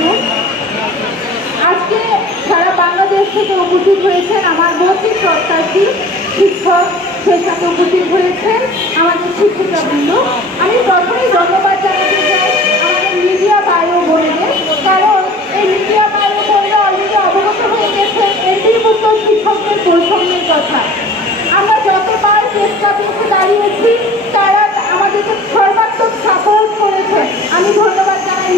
আলাইকুম। আজকে সারা বাংলাদেশ থেকে উপস্থিত হয়েছেন আমার ভর্তি প্রত্যাশী শিক্ষক, সেই সাথে উপস্থিত হয়েছেন আমাদের শিক্ষিকাবৃন্দ। আমি প্রথমেই ধন্যবাদ জানাতে চাই আমাদের মিডিয়া বায়ো বোনদের, কারণ এই মিডিয়া বায়ো বোনরা অলরেডি অবগত হয়ে গেছেন এমপিভুক্ত শিক্ষকদের বৈষম্যের কথা। আমরা যতবার প্রেস ক্লাবে এসে দাঁড়িয়েছি তারা আমাদেরকে সর্বাত্মক সাপোর্ট করেছেন। আমি ধন্যবাদ জানাই